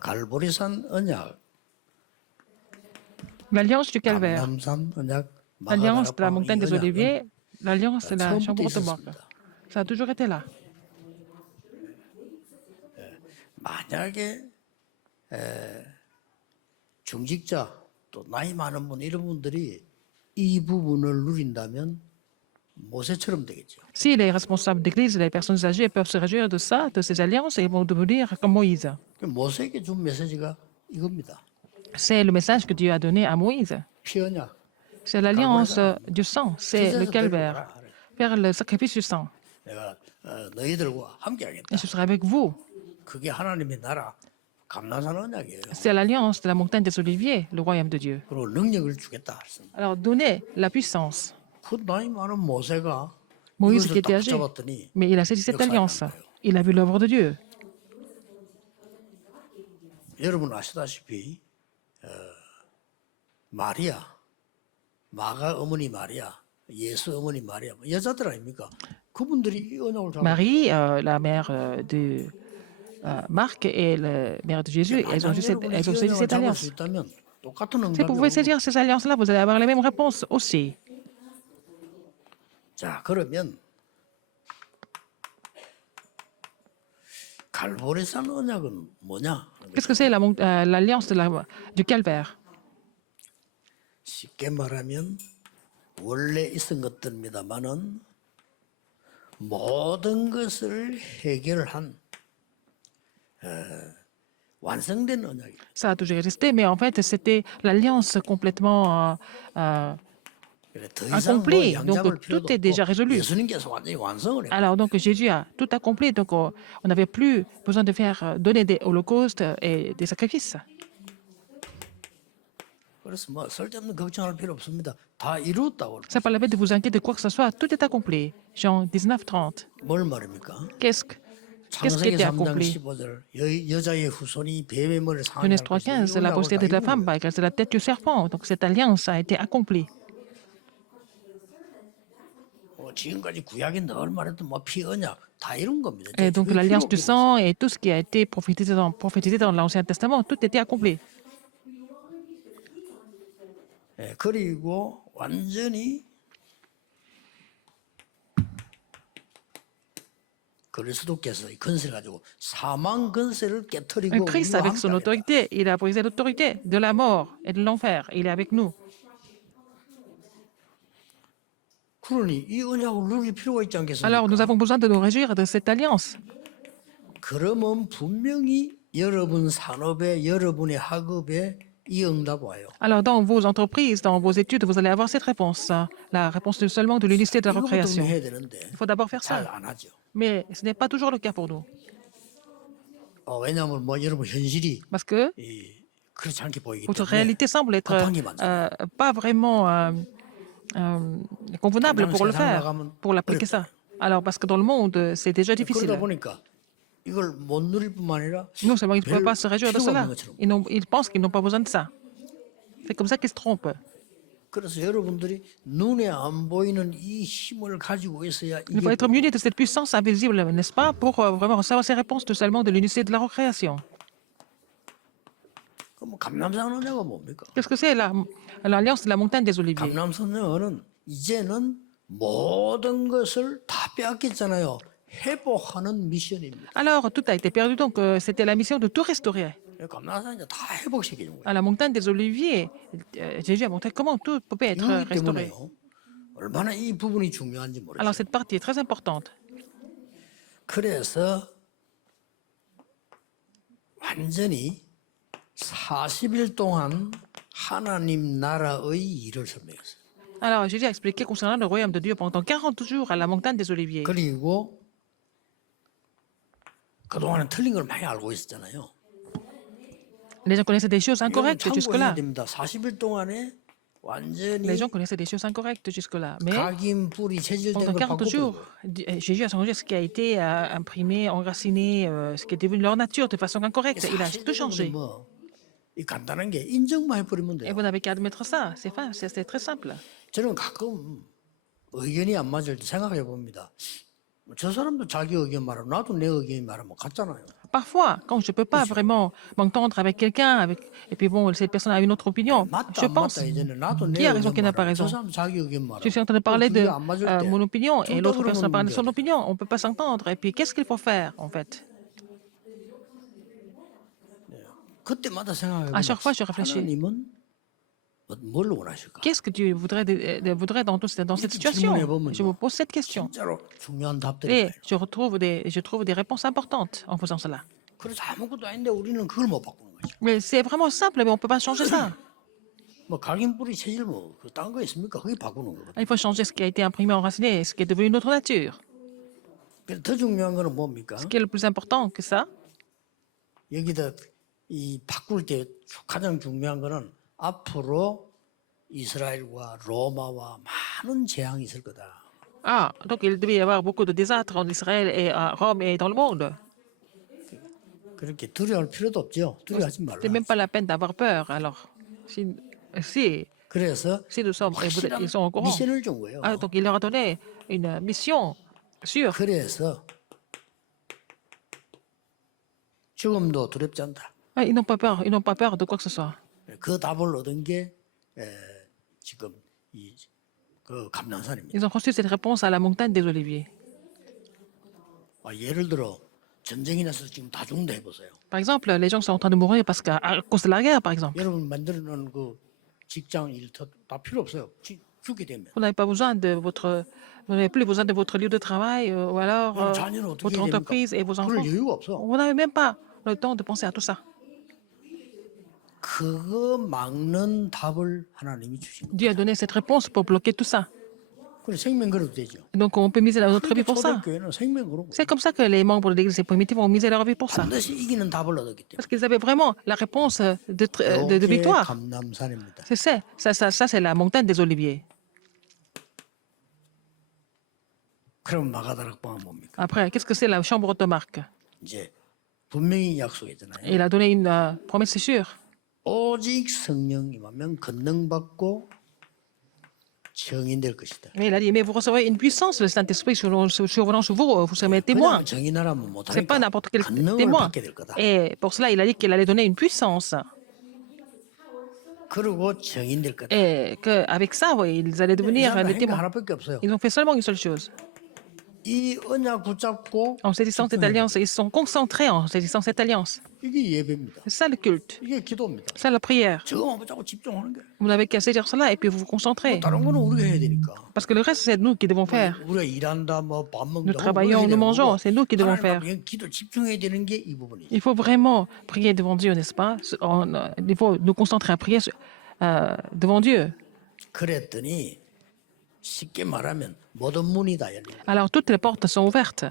갈보리산 언약, L'alliance du calvaire, 감남산 언약, l'alliance de la 마가다락방 montagne 이 des 언약은 oliviers, l'alliance de la 처음부터 chambre de morgue. 있었습니다. Ça a toujours été là. 만약에 중직자 또 나이 많은 분 이런 분들이 이 부분을 누린다면 모세처럼 되겠죠. Si les responsables d'église et les personnes âgées peuvent se réjouir de ça, de ces alliances, ils vont devenir comme Moïse. 모세에게 준 메시지가 이겁니다. C'est le message que Dieu a donné à Moïse. 피 언약. C'est l'alliance du sang, c'est le calvaire. Faire le sacrifice du sang. 내가 너희들과 함께하겠다. Et je serai avec vous. 그게 하나님의 나라 감남산 언약이에요. C'est l'alliance de la montagne des oliviers, le royaume de Dieu. 그리고 능력을 주겠다. Alors, donnez la puissance. 그 나이 많은 모세가 Moïse qui 이것을 était 딱 âgé, 붙잡았더니 mais il a saisi cette alliance. Il a vu l'œuvre de Dieu. 여러분 아시다시피 마리아, 마가 어머니 마리아, 예수 어머니 마리아 여자들 아닙니까? 그분들이 이 언약을 잡고 Marie, la mère de Marc et la mère de Jésus, elles ont saisi cette 잡을 수 alliance. 있다면 똑같은 Si vous 응답이 pouvez 오고. saisir ces alliances-là, vous allez avoir les mêmes réponses aussi. 자 그러면 갈보리산 언약은 뭐냐? Qu'est-ce que c'est l'alliance du calvaire? 쉽게 말하면 원래 있던 것들입니다만은 모든 것을 해결한 완성된 언약이에요. Ça a toujours existé, mais en fait, c'était l'alliance complètement 그래, 더 이상 뭐 accomplie. 양잡을 Donc, 필요도 tout est déjà 없고 résolu. 예수님께서 완전히 완성을 해요. Alors, donc, Jésus a tout accompli. Donc, on n'avait plus besoin de faire donner des holocaustes et des sacrifices. 그래서 뭐 쓸데없는 걱정할 필요 없습니다. 다 이루었다고. Ça pas la peine de vous inquiéter de quoi que ce soit. Tout est accompli. Jean 19, 30. 뭘 말입니까? Qu'est-ce qui 창세기 était 3장 accompli? 15절 여자의 후손이 뱀의 머리를 상하게 Genèse 할 것이다. 3.15, la postérité de la femme va écraser la tête du serpent. Donc, cette alliance a été accomplie. 지금까지 구약이 늘 말했던 뭐피 언약 다 이룬 겁니다. Et donc, 그게 l'alliance 필요 du 없겠어요. sang et tout ce qui a été prophétisé dans l'Ancien Testament, tout était accompli. 그리고 완전히 그리스도께서 이 권세를 가지고 사망 권세를 깨뜨리고 Un Christ, 우리와 avec son 함께하겠다. autorité, il a brisé l'autorité de la mort et de l'enfer. Il est avec nous. 그러니 이 언약을 누릴 필요가 있지 않겠습니까? Alors, nous avons besoin de nous réjouir de cette alliance. 그러면 분명히 여러분 산업에 여러분의 학업에 이 응답 와요. Alors, dans vos entreprises, dans vos études, vous allez avoir cette réponse. La réponse seulement de l'unité de la 이거부터 recréation. 해야 되는데 Il faut d'abord faire 잘 ça. 안 하죠. Mais ce n'est pas toujours le cas pour nous. 왜냐하면 뭐 여러분 현실이 Parce que 그렇지 않게 보이기 votre 때문에 réalité semble être pas vraiment convenable pour le faire, pour l'appliquer ça. Alors, parce que dans le monde, c'est déjà difficile. 그러다 보니까 이걸 못 누릴 뿐만 아니라 Non seulement ils ne peuvent 별 pas se réjouir de 필요가 cela, 없는 것처럼. ils pensent qu'ils n'ont pas besoin de ça. C'est comme ça qu'ils se trompent. 그래서 여러분들이 눈에 안 보이는 이 힘을 가지고 있어야 Il faut 이게 être muni de cette puissance invisible, n'est-ce pas, pour vraiment recevoir ces réponses tout seulement de l'unité de la recréation. 그럼 감남산 언약은 뭡니까? Qu'est-ce que c'est l'alliance de la montagne des Oliviers? 감남산 언약은 이제는 모든 것을 다 빼앗겼잖아요. 회복하는 미션입니다. Alors, tout a été perdu, donc c'était la mission de tout restaurer. 감남산 이제 다 회복시키는 거예요. À la montagne des Oliviers, Jésus a montré comment tout pouvait être 이기 restauré. 때문에요. 얼마나 이 부분이 중요한지 Alors, 모르겠어요. cette partie est très importante. 그래서 완전히 40일 동안 하나님 나라의 일을 설명했어요. Alors, Jésus a expliqué concernant le royaume de Dieu pendant 40 jours à la montagne des Oliviers. 그리고 그동안은 틀린 걸 많이 알고 있었잖아요. Les gens connaissaient des choses 이건 incorrectes 참고해야 jusque-là. 됩니다. 40일 동안에 완전히 Les gens connaissaient des choses incorrectes jusque-là. Mais 각인 뿌리 체질된 pendant 걸 40 jours, 바꿔버린 Jésus a changé ce qui a été imprimé, enraciné, ce qui est devenu leur nature de façon incorrecte. Il a tout changé. 이 간단한 게 인정만 해버리면 Et 돼요. vous n'avez qu'à admettre ça. C'est très simple. 저는 가끔 의견이 안 맞을 때 생각해 봅니다. 저 사람도 자기 의견 말하고 나도 내 의견 말하면 같잖아요. Parfois, quand je ne peux pas vraiment m'entendre avec quelqu'un, et puis bon, cette personne a une autre opinion, 맞다 je 안 맞다 pense 이제는 나도 내 qui a raison, 의견 qui n'a pas 말하고 저 raison. 사람 자기 의견 Je suis 말하고 en train de 또 parler 그게 de 안 맞을 때 mon opinion et 둘 다 l'autre personne 그러면 parle de son 문제가 돼. opinion. On ne peut pas s'entendre. Et puis, qu'est-ce qu'il faut faire, en fait? 그때마다 À 생각해보면 chaque fois, je réfléchis. 하나님은 뭘 원하실까? Qu'est-ce que Dieu voudrait, voudrait dans cette 이렇게 situation? 질문해보면요. Je me pose cette question. 진짜로 중요한 답들이 Et 나요. je trouve des réponses importantes en faisant cela. 그래서 아무것도 아닌데 우리는 그걸 못 바꾸는 거죠. Mais c'est vraiment simple, mais on ne peut pas changer ça. 뭐 각인뿌리 체질 뭐딴거 있습니까? 그게 바꾸는 거거든요. Il faut changer ce qui a été imprimé, enraciné, ce qui est devenu notre nature. 그래서 더 중요한 거는 뭡니까? Ce qui est le plus important que ça, 여기다 이 바꿀 때 가장 중요한 거는 앞으로 이스라엘과 로마와 많은 재앙이 있을 거다. ah, donc il devait y avoir beaucoup de désastres en Israël et à Rome et dans le monde. 그렇게 두려워할 필요도 없죠. 두려워하지 말라. C'est même pas la peine d'avoir peur. Alors, si 그래서 nous sommes, et 확실한 ils sont au courant. 미션을 준 거예요. Ah, donc il leur a donné une mission sûre. 그래서 죽음도 두렵지 않다. Ah, ils n'ont pas peur de quoi que ce soit. 그 답을 얻은 게 지금 그 감난산입니다. Ils ont reçu cette réponse à la montagne des Oliviers. 예를 들어 전쟁이 나서 지금 다 죽는다 해보세요. Par exemple, les gens sont en train de mourir parce qu'à cause de la guerre, par exemple. 여러분 만들어놓은 그 직장 일터 다 필요 없어요. 죽게 되면. Vous n'avez pas besoin de votre, vous n'avez plus besoin de votre lieu de travail ou alors 그럼 자녀는 어떻게 votre 해야 됩니까? entreprise et vos 그럴 enfants. 여유가 없어. Vous n'avez même pas le temps de penser à tout ça. 그거 막는 답을 하나님이 주신 거예요. Dieu a donné cette réponse pour bloquer tout ça. 그래 생명 걸어도 되죠. Donc on peut miser notre vie 그러니까 pour ça. 초대교회는 생명 걸고 C'est comme ça que les membres de l'Église primitive ont misé leur vie pour ça. 반드시 이기는 답을 얻었기 때문에. Parce qu'ils avaient vraiment la réponse de 이게 victoire. 감남산입니다. C'est ça, c'est la montagne des Oliviers. 그럼 마가다락방은 뭡니까? Après, qu'est-ce que c'est la chambre de Marc? 이제 분명히 약속했잖아요. Il a donné une promesse sûre. 오직 성령 임하면 권능받고 정인될 것이다. Mais il a dit, mais vous recevrez une puissance, le Saint-Esprit survenant sur vous, vous serez mes témoins. 그냥 정인하라면 C'est pas 못하니까 n'importe quel 권능을 témoin. 받게 될 거다. Et pour cela, il a dit qu'il allait donner une puissance. 그리고 정인될 거다. Et qu'avec ça, oui, ils allaient devenir des 이사람은 témoins. 하나밖에 없어요. Ils ont fait seulement une seule chose. 이 언약 붙잡고 En saisissant cette alliance, ils se sont concentrés en saisissant cette alliance. 이게 예배입니다. C'est ça le culte. 이게 기도입니다. C'est ça la prière. 저거만 붙잡고 집중하는 거예요. Vous n'avez qu'à saisir cela et puis vous vous concentrez. 다른 거는 우리가 해야 되니까. Parce que le reste, c'est nous qui devons faire. 우리가 일한다, 밥 먹는다. Nous travaillons, nous mangeons, c'est nous qui devons faire. 기도 집중해야 되는 게 이 부분이죠. Il faut vraiment prier devant Dieu, n'est-ce pas? Il faut nous concentrer à prier devant Dieu. 그랬더니 쉽게 말하면 모든 문이 다 열려. Alors toutes les portes sont ouvertes.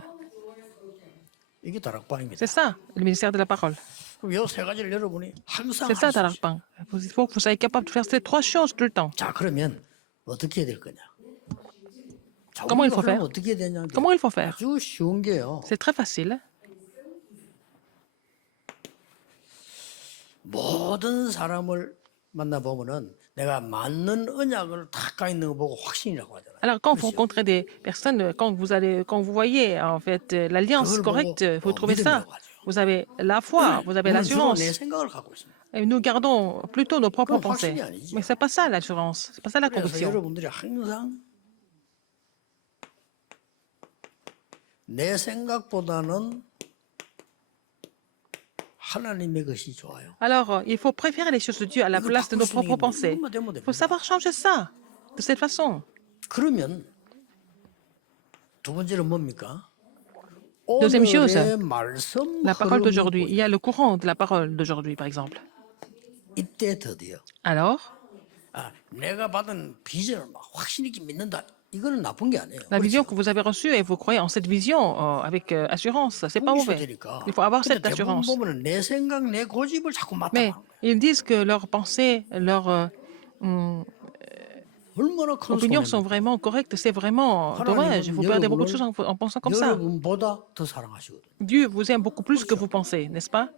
이게 다락방입니다. C'est ça, le ministère de la parole. 그럼 이 세 가지를 여러분이 항상 C'est ça, 할 수 있어요. Talarpang. Il faut que vous soyez capable de faire ces trois choses tout le temps. 자, 그러면 어떻게 해야 될 거냐? 자, Comment il 우리가 faut faire? 하려면 어떻게 해야 되냐? Comment il faut faire? 아주 쉬운 게요. C'est très facile. 모든 사람을 만나보면은 내가 맞는 언약을 탁 가 있는 거 보고 확신이라고 하잖아요. Alors, quand vous rencontrez des personnes, quand vous voyez en fait l'alliance correcte, vous trouvez ça. Vous avez la foi, vous avez 우리는 주로 l'assurance. 내 생각을 갖고 있습니다. Et nous gardons plutôt nos propres 그건 pensées. 확신이 아니지. Mais c'est pas ça l'assurance, c'est pas ça la 그래서 conviction. 여러분들이 항상 내 생각보다는 하나님의 것이 좋아요. Alors, il faut préférer les choses de Dieu à la 이거 place de 바꿀 nos 수 있는 propres 게 pensées. 이것만 되면 Il 됩니다. faut savoir changer ça de cette façon. 그러면 두 번째는 뭡니까? Deuxième chose, 오늘의 말씀 La parole 흐름이 d'aujourd'hui, il y a le courant de la parole d'aujourd'hui, par exemple. 이때 드디어 Alors, 내가 받은 비전을 막 확신 있게 믿는다. 이거는 나쁜 게 아니에요. la vision que vous avez reçue et vous croyez en cette vision avec assurance, c'est pas mauvais. 되니까. Il faut avoir 근데 cette 대부분 assurance. 보면은 내 생각, 내 고집을 자꾸 Mais 맞다는 거예요. ils disent que leurs pensées, leurs 얼마나 큰 opinions sont 손해입니까? vraiment correctes. C'est vraiment dommage. Vous perdez beaucoup de choses en pensant comme ça. 여러분보다 더 사랑하시거든요. Dieu vous aime beaucoup plus que vous pensez, n'est-ce pas?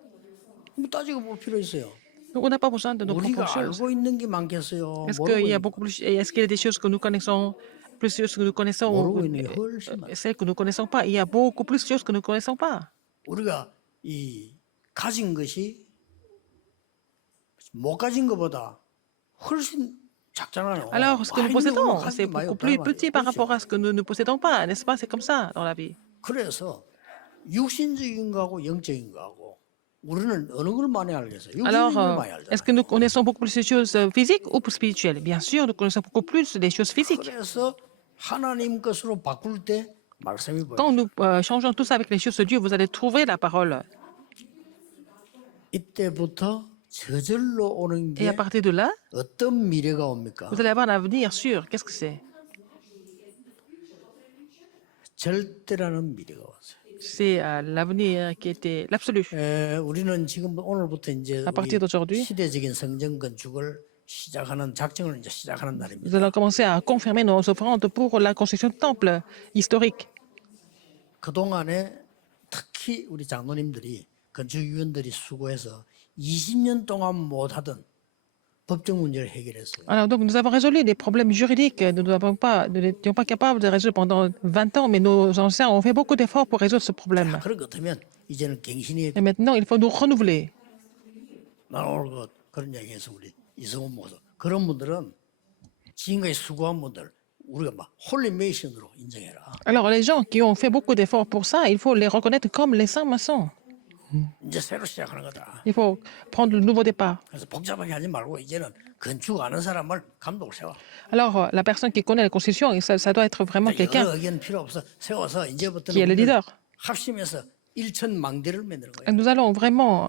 뭐 따지고 볼 필요 있어요. Donc, on n'a pas besoin de nos propres 우리가 choses. 알고 있는 게 많겠어요. Est-ce 모르고 qu'il y a 있는 beaucoup plus, est-ce qu'il y a des choses que nous connaissons plus de choses que nous connaissons 모르고 있는 게 훨씬 많아요. et celles que nous ne connaissons pas. Il y a beaucoup plus de choses que nous ne connaissons pas. 우리가 이 가진 것이 못 가진 것보다 훨씬 작잖아요. Alors, ce que nous 많이 있는 걸로 possédons, 가진 c'est 게 많이 beaucoup 없단 plus petit par 말이에요. rapport 그렇죠? à ce que nous ne possédons pas, n'est-ce pas? C'est comme ça dans la vie. 그래서 육신적인 거하고 영적인 거하고 우리는 어느 걸 많이 알겠어요? Alors, 육신적인 걸 많이 est-ce que nous 알잖아요. connaissons beaucoup plus les choses physiques ou spirituelles? Bien sûr, nous connaissons beaucoup plus les choses physiques. 그래서 하나님 것으로 바꿀 때 말씀이 보여요. Quand nous changeons tous avec les choses de Dieu, vous allez trouver la parole. 이때부터 저절로 오는 Et à 게 partir de là, 어떤 미래가 옵니까? vous allez avoir un avenir sûr. Qu'est-ce que c'est? 절대라는 미래가 왔어요. C'est l'avenir qui était l'absolu. 우리는 지금 오늘부터 이제 À partir d'aujourd'hui, 시대적인 성전 건축을 시작하는 작정을 이제 시작하는 nous 날입니다. allons commencer à confirmer nos offrandes pour la construction de temples historiques. 그 동안에 특히 우리 장로님들이 건축위원들이 수고해서 20년 동안 못하던 법적 문제를 해결했어요. Alors, donc, nous avons résolu des problèmes juridiques. Nous n'étions pas capables de résoudre pendant 20 ans, mais nos anciens ont fait beaucoup d'efforts pour résoudre ce problème. 그런 것 같으면 이제는 갱신이 Et maintenant, il faut nous renouveler. 나 오늘 그런 얘기해서 우리 이성훈 목사 그런 분들은 지금까지 수고한 분들 우리가 막 홀리메이션으로 인정해라. Alors, les gens qui ont fait beaucoup d'efforts pour ça, il faut les reconnaître comme les saints maçons. 이제 새로 시작하는 거다. Il faut prendre le nouveau départ. 그래서 복잡하게 하지 말고 이제는 건축 아는 사람을 감독을 세워. Alors, la personne qui connaît la construction, et ça doit être vraiment 여러 quelqu'un 의견 필요 없어. 세워서 qui est 이제부터는 le leader. 합심해서 일천망대를 만드는 Et 거예요. nous allons vraiment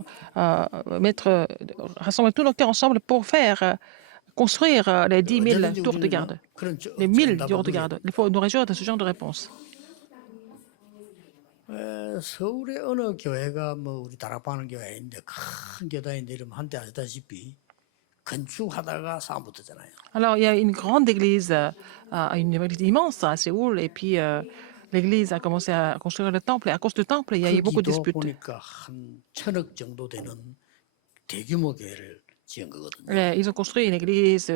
rassembler tous nos cœurs ensemble pour faire construire les 10 000 언제든지 tours de 우리는 garde, 그런 les 1000 응답을 tours de 누려요. garde. Il faut nous réjouir de ce genre de réponse. 서울의 어느 교회가 뭐 우리 다락방하는 교회인데 큰 교단인데 이러면 한때 아시다시피 건축하다가 싸움 붙었잖아요. Alors, il y a une grande église, une église immense à Séoul, et puis l'église a commencé à construire le temple, et à cause du temple, il y a eu beaucoup de 크기도 disputes. 보니까 한 1,000억 정도 되는 대규모 교회를 지은 거거든요. Ils ont construit une église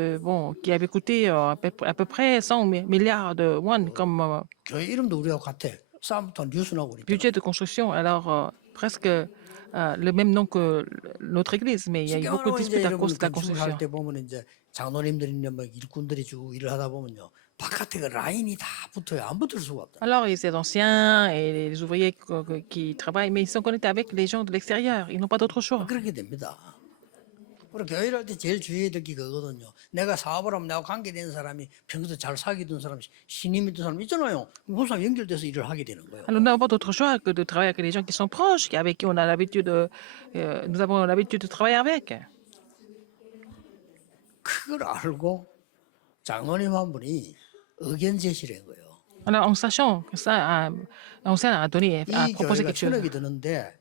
qui avait coûté à peu près 100 milliards de won comme 교회 이름도 우리하고 같아. 싸움부터 뉴스 나오고 그러니까. budget de construction. Alors, presque le même nom que notre église, mais il y a eu beaucoup de 이제 disputes à 여러분 cause de la 건축을 construction. 할 때 보면 이제 장로님들이나 뭐 일꾼들이 쭉 일을 하다 보면요. 바깥에 그 라인이 다 붙어요. 안 붙을 수가 없다. Alors, ces anciens et les ouvriers qui travaillent, mais ils sont connectés avec les gens de l'extérieur. Ils n'ont pas d'autre choix. 그렇게 됩니다. 우리 교회를 할 때 제일 주의해야 될 게 그거거든요. 내가 사업을 하면 내가 관계되는 사람이 평소에 잘 사귀던 사람, 신임 있던 사람 있잖아요. 그 사람 연결돼서 일을 하게 되는 거예요. Alors, nous n'avons pas d'autre choix que de travailler avec les gens qui sont proches, avec qui on a l'habitude nous avons l'habitude de travailler avec. 그걸 알고 장로님 한 분이 의견 제시를 한 거예요. Alors, en sachant que ça, l'ancien a donné, a 이 proposé 교회가 quelque chose. 1,000억이 드는데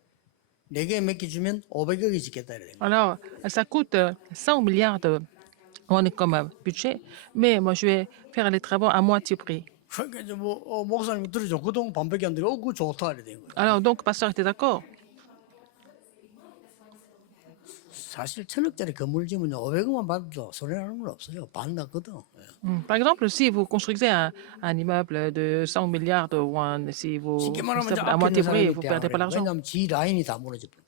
4개 몇 개 주면 500억이 짓겠다 이래. Alors, ça coûte 100 milliards de won comme budget, mais moi, je vais faire les travaux à moitié prix. 그러니까 이제 뭐 목사님 들으죠. 그동안 반밖에 안 들어. 그거 좋다 이래 된 거예요. Alors, donc, pasteur était d'accord. 사실 1,000억짜리 건물 지으면 500억만 받아도 손해나는 건 없어요. 반 났거든. Par exemple, si vous construisez un immeuble de 100 milliards de won, si vous 쉽게 말하면 faites 이제 à 앞에 moitié 있는 prix, 사람이 vous ne 대항을 perdez pas 해요. l'argent. 왜냐하면 지 라인이 다 무너져 버려.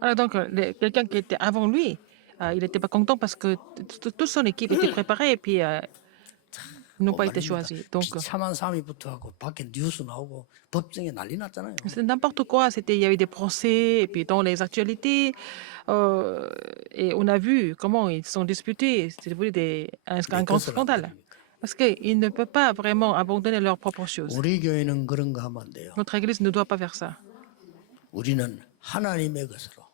Alors, donc, quelqu'un qui était avant lui, il n'était pas content parce que toute son équipe était préparée et puis ils n'ont pas été choisis. Donc, 비참한 싸움이 붙어갖고 밖에 뉴스 나오고 법정에 난리 났잖아요. c'est n'importe quoi. Il y avait des procès, et puis dans les actualités, et on a vu comment ils sont disputés. C'était devenu un grand scandale. Parce qu'ils ne peuvent pas vraiment abandonner leurs propres choses. 우리 교회는 그런 거 하면 안 돼요. Notre Église ne doit pas faire ça. 우리는 하나님의 것으로.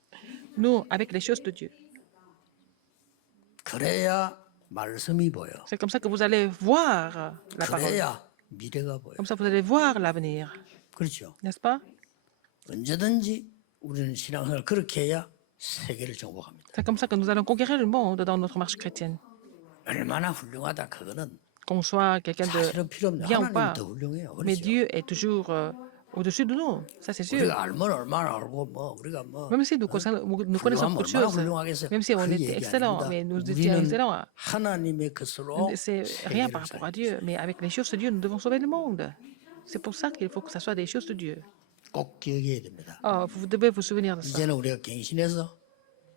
Nous, avec les choses de Dieu. 그래야 말씀이 보여. C'est comme ça que vous allez voir la parole. 그래야 미래가 보여. Comme ça, vous allez voir l'avenir. 그렇죠. N'est-ce pas? 언제든지 우리는 신앙생활 그렇게 해야 세계를 정복합니다. C'est comme ça que nous allons conquérir le monde dans notre marche chrétienne. 얼마나 훌륭하다 그거는 Qu'on soit quelqu'un de 사실은 필요 없네. bien ou 하나님 pas. 더 훌륭해요. Mais 그렇죠. Dieu est toujours au-dessus de nous, ça c'est sûr. 우리가 알면 얼마나 알고 뭐 우리가 뭐 Même si nous connaissons 훌륭하면 beaucoup de 얼마나 choses, 훌륭하겠어요. même si on 그 était 얘기 excellent, 아닙니다. mais nous étions 우리는 excellents, 하나님의 것으로 c'est rien par 세계를 rapport à 살리자. Dieu, mais avec les choses de Dieu, nous devons sauver le monde. C'est pour ça qu'il faut que ça soit des choses de Dieu. 꼭 기억해야 됩니다. Vous devez vous souvenir de ça. 이제는 우리가 갱신해서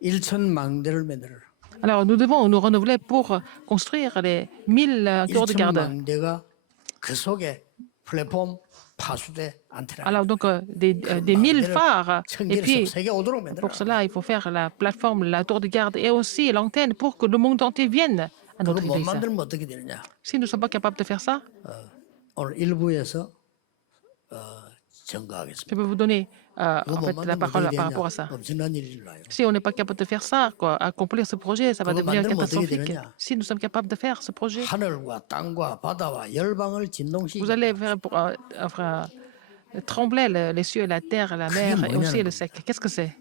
1,000망대를 만들어라. Alors, nous devons nous renouveler pour construire les 1000 tours de garde. 1,000망대가 그 속에 플랫폼, 파수대, 안테나. Alors, donc, des 1000 phares. Et puis, 세계 오도록 만들어라. pour cela, il faut faire la plateforme, la tour de garde et aussi l'antenne pour que le monde entier vienne à notre 그거 못 église. 만들면 어떻게 되느냐? Si nous ne sommes pas capables de faire ça, 오늘 1부에서 증거하겠습니다. je peux vous donner en 그거 못 fait, la 만들면 parole 어떻게 par 되냐? rapport à ça. 엄청난 일이 일어나요. Si on n'est pas capable de faire ça, quoi, accomplir ce projet, ça va 그거 devenir 만들면 어떻게 catastrophique. 되느냐? Si nous sommes capables de faire ce projet, 하늘과 땅과 바다와 열방을 진동시키고 vous allez faire pour, enfin, trembler les cieux, la terre, la mer et aussi le sec. Qu'est-ce que c'est?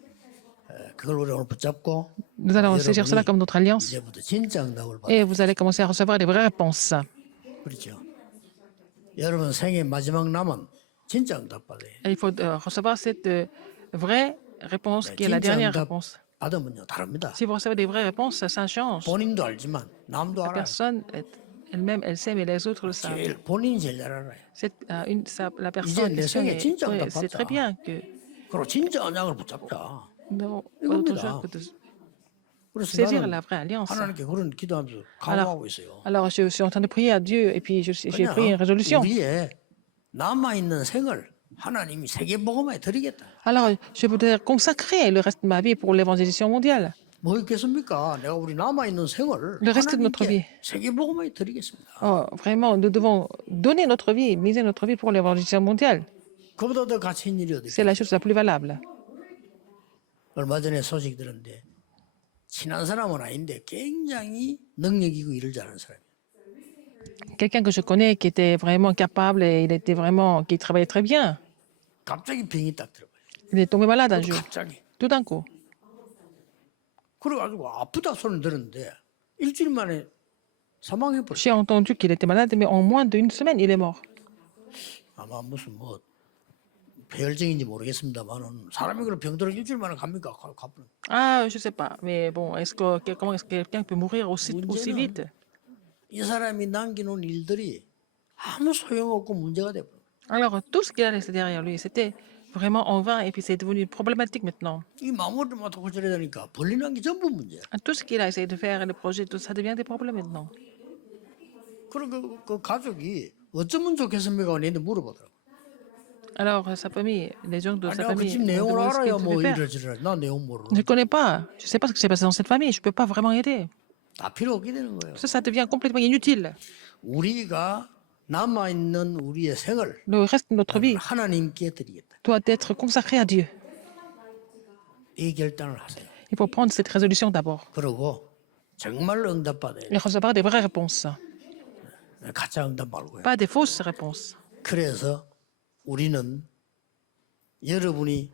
그걸 우리 오늘 붙잡고 Nous allons saisir cela comme notre alliance 이제부터 진짜 응답을 받아. et vous allez commencer à recevoir des vraies réponses. 그렇죠. 여러분 생애 마지막 남은 진짜 응답 받아요. Et il faut recevoir cette vraie réponse qui est la 진짜 dernière 응답 réponse. 받으면요 다릅니다. Si vous recevez des vraies réponses, ça change. 본인도 알지만 남도 La 알아요. personne elle-même, elle sait, mais les autres le savent. 본인이 제일 잘 알아요. La personne en 내 question, 생에 진짜 응답 c'est très 받자. bien que 그리고 진짜 언약을 붙잡자. nous n'avons pas 이겁니다. autre chose que de 그래서 saisir 나는 la vraie alliance. 하나님께 그런 기도하면서 강화하고 있어요. Alors, je suis en train de prier à Dieu et puis j'ai pris une 그냥 résolution. 우리의 남아 있는 생을 하나님이 세계복음에 드리겠다. Alors, je voudrais consacrer le reste de ma vie pour l'évangélisation mondiale. 뭐 있겠습니까? 내가 우리 남아 있는 생을 Le reste de notre vie. 하나님께 세계복음에 드리겠습니다. Oh, vraiment, nous devons donner notre vie, miser notre vie pour l'évangélisation mondiale. 그보다 더 가치 있는 일이 어디 C'est 있겠어요? la chose la plus valable. 얼마 전에 소식 들었는데 친한 사람은 아닌데 굉장히 능력 있고 일을 잘하는 사람이에요. Quelqu'un que je connais qui était vraiment capable et qui travaillait très bien. 갑자기 병이 딱 들어가요. Il est tombé malade un jour, 갑자기. tout d'un coup. 그래가지고 아프다 소리를 들었는데 일주일 만에 사망해버렸어요. J'ai entendu qu'il était malade, mais en moins d'une semaine, il est mort. 아마 무슨 뭐 폐혈증인지 모르겠습니다만은 사람이 그런 병들어 일주일 만에 갑니까? 가버려. Ah, je sais pas, mais bon, comment est-ce que quelqu'un peut mourir aussi 문제는 vite? 이 사람이 남겨놓은 일들이 아무 소용없고 문제가 돼버려. Alors, tout ce qu'il a laissé derrière lui, c'était vraiment en vain et puis c'est devenu problématique maintenant. 이 마무리를 맡고 저래야 되니까 벌리는 게 전부 문제야. Tout ce qu'il a essayé de faire, le projet, tout ça devient des problèmes maintenant. 그럼 그 가족이 어쩌면 좋겠습니까? 내한테 물어보더라고. Alors, sa famille, les gens de sa 내가 그 famille, 집 m'ont 내용을 demandé ce 알아야 qu'il 뭐 devait faire. 일을 저래. 나 내용 모르는. Je ne connais pas, je ne sais pas ce qui s'est passé dans cette famille, je ne peux pas vraiment aider. 다 필요 없게 되는 거예요. Ça devient complètement inutile. 우리가 남아 있는 우리의 생을 Le reste de notre vie 하나님께 드리겠다. doit être consacré à Dieu. 이 결단을 하세요. Il faut prendre cette résolution d'abord 그리고 정말 응답 받아요. et recevoir des vraies réponses, 가짜 응답 말고요. pas des fausses réponses. 그래서 우리는 여러분이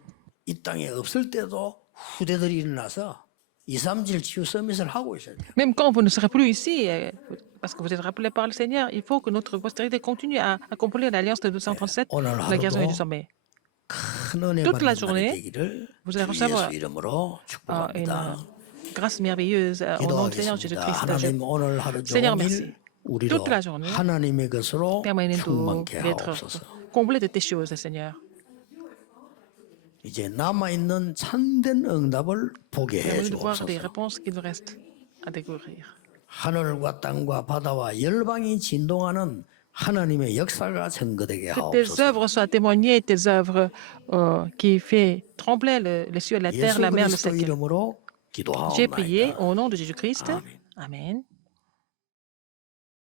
이 땅에 없을 때도 후대들이 일어나서 2, 3질 치유 서밋을 하고 있어야 돼요. Même quand vous ne serez plus ici, parce que vous êtes rappelé par le Seigneur, il faut que notre postérité continue à accomplir l'alliance de 237, 오늘 la guérison et du 하루도 sommet. 큰 은혜 Toute la 받는 날이 journée, 되기를 vous allez 주 recevoir 예수 이름으로 Une 축복합니다. grâce merveilleuse au nom du Seigneur 기도하겠습니다. Jésus-Christ. 하나님 오늘 하루 Seigneur, 종일 merci. 우리로 Toute la journée, 하나님의 것으로 Permettez-nous 충만케 d'être 하옵소서. comblés de tes choses, Seigneur. 이제 남아 있는 참된 응답을 보게 해 Permettez-nous de voir des 주옵소서. réponses qu'il nous reste à découvrir. 하늘과 땅과 바다와 열방이 진동하는 하나님의 역사가 증거되게 Que tes 하옵소서. œuvres soient témoignées, tes œuvres qui fait trembler les cieux et la terre, 예수 la mer, le 그리스도 sec. 이름으로 J'ai prié 기도하옵나이다. au nom de Jésus-Christ. Amen. Amen.